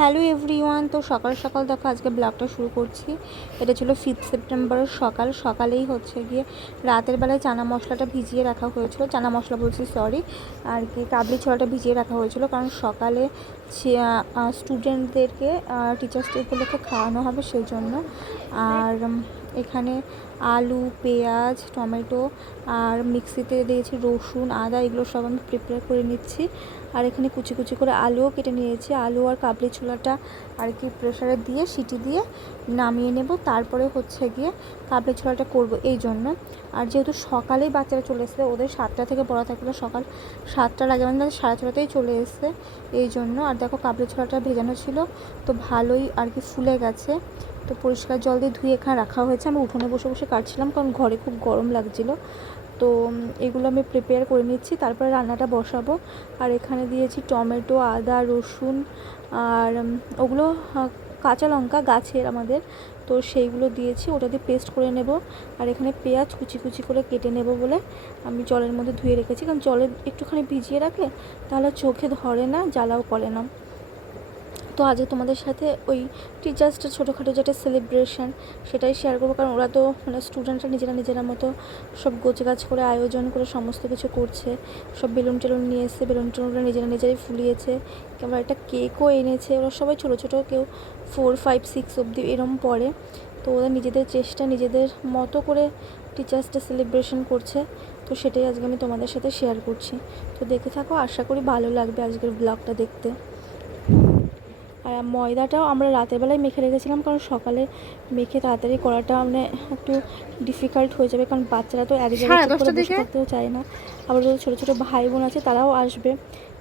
Hello everyone, তো সকাল সকাল দেখো আজকে ব্লগটা শুরু করছি। এটা ছিল ফিফথ সেপ্টেম্বরের সকাল। সকালেই হচ্ছে গিয়ে রাতের বেলায় চানা মশলাটা ভিজিয়ে রাখা হয়েছিল। চানা মশলা বলছি সরি আর কি, কাবলি ছোলাটা ভিজিয়ে রাখা হয়েছিল। কারণ সকালে স্টুডেন্টদেরকে টিচার্স ডে উপলক্ষে খাওয়ানো হবে সেই জন্য আর এখানে আলু, পেঁয়াজ, টমেটো, আর মিক্সিতে দিয়েছি রসুন, আদা, এগুলো সব আমি প্রিপেয়ার করে নিচ্ছি। আর এখানে কুচি কুচি করে আলুও কেটে নিয়েছি। আলু আর কাবলি ছোলাটা আর কি প্রেশারে দিয়ে, সিটি দিয়ে নামিয়ে নেব। তারপরে হচ্ছে গিয়ে কাবলি ছোলাটা করব এই জন্য। আর যেহেতু সকালেই বাচ্চারা চলে এসেছে, ওদের সাতটা থেকে পড়া থাকলে সকাল সাতটার আগে মানে সাড়ে ছটাতেই চলে এসছে এই জন্য। আর দেখো কাবলি ছোলাটা ভেজানো ছিল, তো ভালোই আর কি ফুলে গেছে। তো পরিষ্কার জল দিয়ে ধুয়ে এখানে রাখা হয়েছে। আমি উঠোনে বসে বসে কাটছিলাম, কারণ ঘরে খুব গরম লাগছিল। তো এগুলো আমি প্রিপেয়ার করে নিচ্ছি। তারপরে রান্নাটা বসাবো। আর এখানে দিয়েছি টমেটো, আদা, রসুন, আর ওগুলো কাঁচা লঙ্কা গাছের আমাদের, তো সেইগুলো দিয়েছি, ওটা দিয়ে পেস্ট করে নেব। আর এখানে পেঁয়াজ কুচি কুচি করে কেটে নেব বলে আমি জলের মধ্যে ধুয়ে রেখেছি। কারণ জলে একটুখানি ভিজিয়ে রাখলে তাহলে চোখে ধরে না, জ্বালাও করে না। তো আজকে তোমাদের সাথে ওই টিচার্সটা ছোটোখাটো যেটা সেলিব্রেশন সেটাই শেয়ার করব। কারণ ওরা তো মানে স্টুডেন্টরা নিজেরা নিজেরা মতো সব গোছগাছ করে, আয়োজন করে, সমস্ত কিছু করছে। সব বেলুন টেলুন নিয়ে এসে বেলুন টেলুন ওরা নিজেরা নিজেরাই ফুলিয়েছে। কিংবা একটা কেকও এনেছে। ওরা সবাই ছোটো ছোটো, কেউ ফোর ফাইভ সিক্স অবধি এরম পড়ে। তো ওরা নিজেদের চেষ্টা, নিজেদের মতো করে টিচার্স ডে সেলিব্রেশন করছে। তো সেটাই আজকে আমি তোমাদের সাথে শেয়ার করছি। তো দেখে থাকো, আশা করি ভালো লাগবে আজকের ব্লগটা দেখতে। আর ময়দাটাও আমরা রাতের বেলায় মেখে রেখেছিলাম কারণ সকালে মেখে তাড়াতাড়ি করাটা মানে একটু ডিফিকাল্ট হয়ে যাবে কারণ বাচ্চারা তো এক জায়গায় থাকতেও চায় না। আবার যদি ছোটো ছোটো ভাই বোন আছে তারাও আসবে।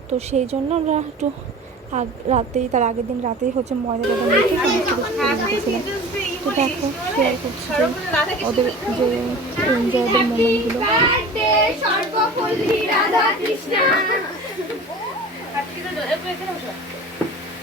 তো সেই জন্য আমরা একটু আগ রাতেই তার আগের দিন রাতেই হচ্ছে ময়দা ময়দাটা মেখে সমস্ত কিছু করে রেখেছিলাম। তো দেখো শেয়ার করছি যে ওদের যে এনজয়েবল মোমেন্টগুলো রাধা কৃষ্ণ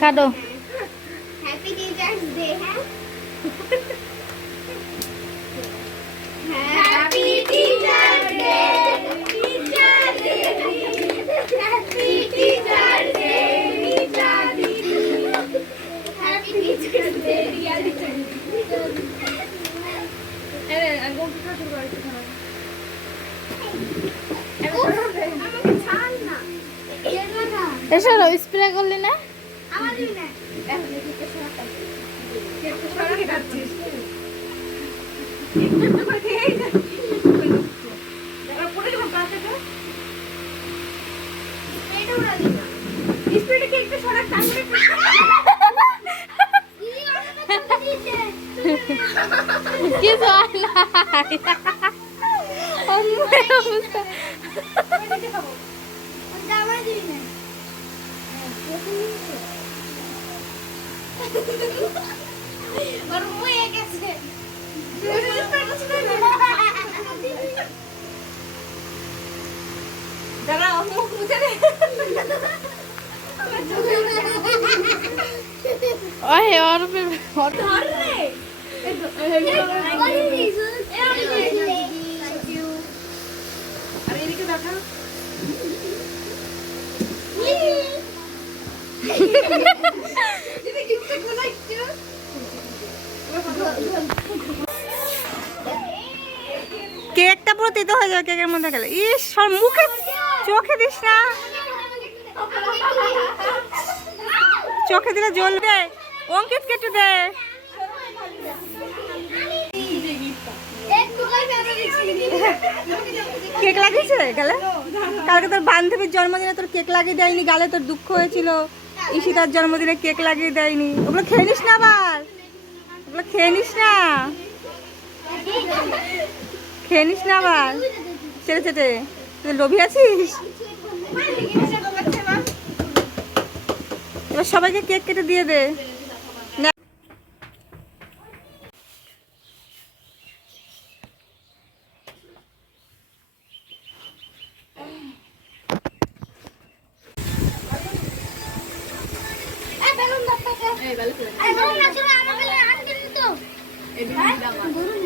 কাটো এগো না এসো স্প্রে করলি না? কিছু হয় না। অন্যের অবস্থা ওর মুয়ে গেছে দাঁড়া ও মুখ মুছে দে ওই ওর উপরে- তেতো হয়ে যাবে কেকের মধ্যে গেলে। ইস মুখে চোখে দিস না। চোখে দিলে জ্বলবে অঙ্কিত কেটে দে। কেক লাগিয়েছে গেলে? কালকে তোর বান্ধবীর জন্মদিনে তোর কেক লাগিয়ে দেয়নি, গালে তোর দুঃখ হয়েছিল। ঈশিতার জন্মদিনে কেক লাগিয়ে দেয়নি। ওগুলো খেয়ে নিস না আবার। ওগুলো খেয়ে নিস না। খেয়ে নিস না আবার? চেটে চেটে তুই লোভি আছিস? এবার সবাইকে কেক কেটে দিয়ে দে। না। বললাম যে তোদের পর মনে মনে মেয়েদের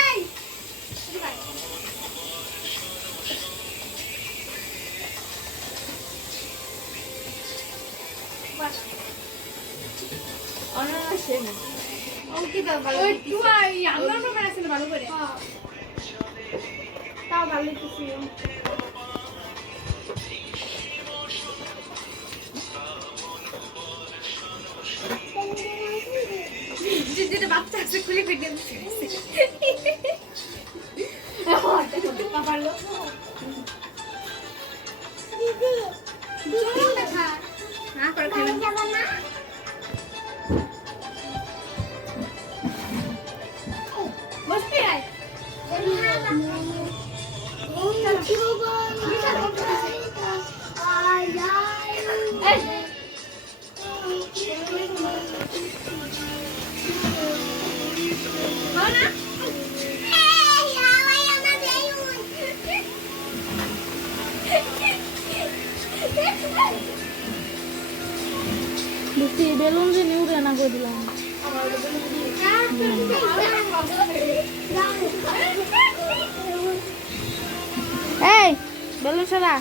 এই তাও ভালো লিখেছি বাচ্চা বেশি বেলুন যে নিউ রান্না করে দিলাম। এই বেলুন সারা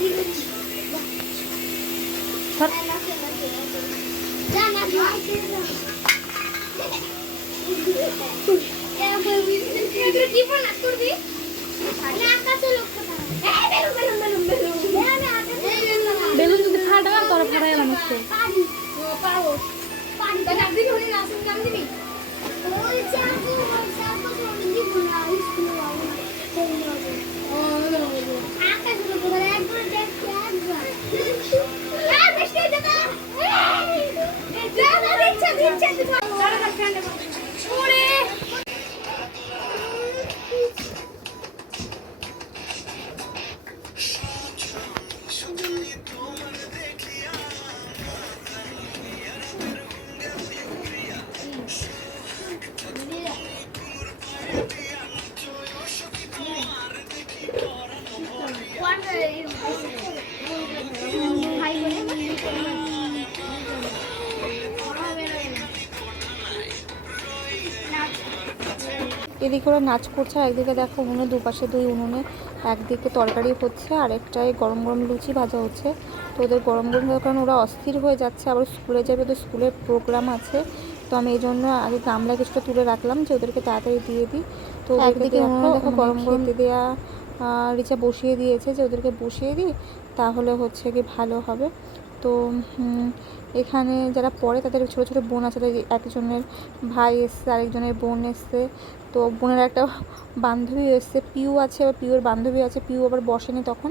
কি বেলুন যদি ফাটা তোরা ফাটাই এলাম আজকে পানি পানি এদিকে ওরা নাচ করছে আর একদিকে দেখো উনুনে দুপাশে দুই উনুনে একদিকে তরকারি হচ্ছে আর একটাই গরম গরম লুচি ভাজা হচ্ছে। তো ওদের গরম গরম কারণে ওরা অস্থির হয়ে যাচ্ছে আবার স্কুলে যাবে ওদের স্কুলের প্রোগ্রাম আছে। তো আমি এই জন্য আগে গামলা কিছুটা তুলে রাখলাম যে ওদেরকে তাড়াতাড়ি দিয়ে দিই। তো একদিকে দেখো গরম গরম দেওয়া রিচা বসিয়ে দিয়েছে যে ওদেরকে বসিয়ে দিই তাহলে হচ্ছে কি ভালো হবে। তো এখানে যারা পড়ে তাদের ছোটো ছোটো বোন আছে, তাদের একজনের ভাই এসছে, আরেকজনের বোন এসছে। তো বোনের একটা বান্ধবী এসছে, পিউ আছে, আবার পিউর বান্ধবী আছে। পিউ আবার বসেনি তখন,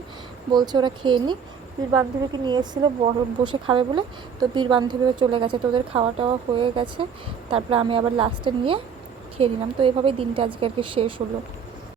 বলছে ওরা খেয়ে নি পিউর বান্ধবীকে নিয়ে এসেছিল, বসে খাবে বলে। তো পিউর বান্ধবীও চলে গেছে, তো ওদের খাওয়া টাওয়া হয়ে গেছে। তারপরে আমি আবার লাস্টে নিয়ে খেয়ে নিলাম। তো এভাবেই দিনটা আজকে আর কি শেষ হলো।